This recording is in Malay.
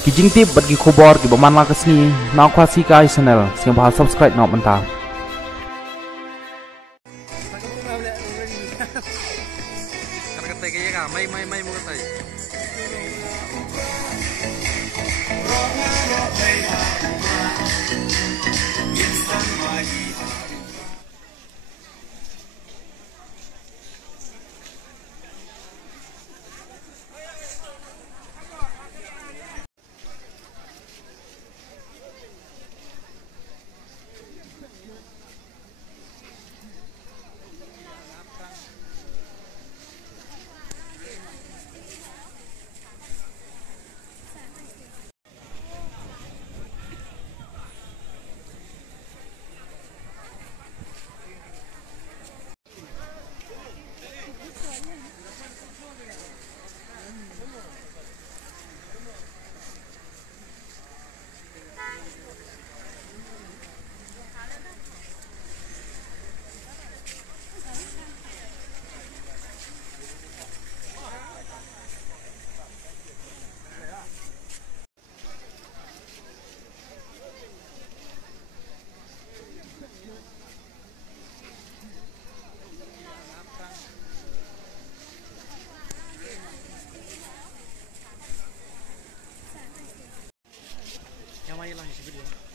Kijing tip bagi khobor ki baman la kesni nak kuasi kai channel sing bahas subscribe nak mentah. Kata kaya ka, may mo katay. Yang mana lah yang video?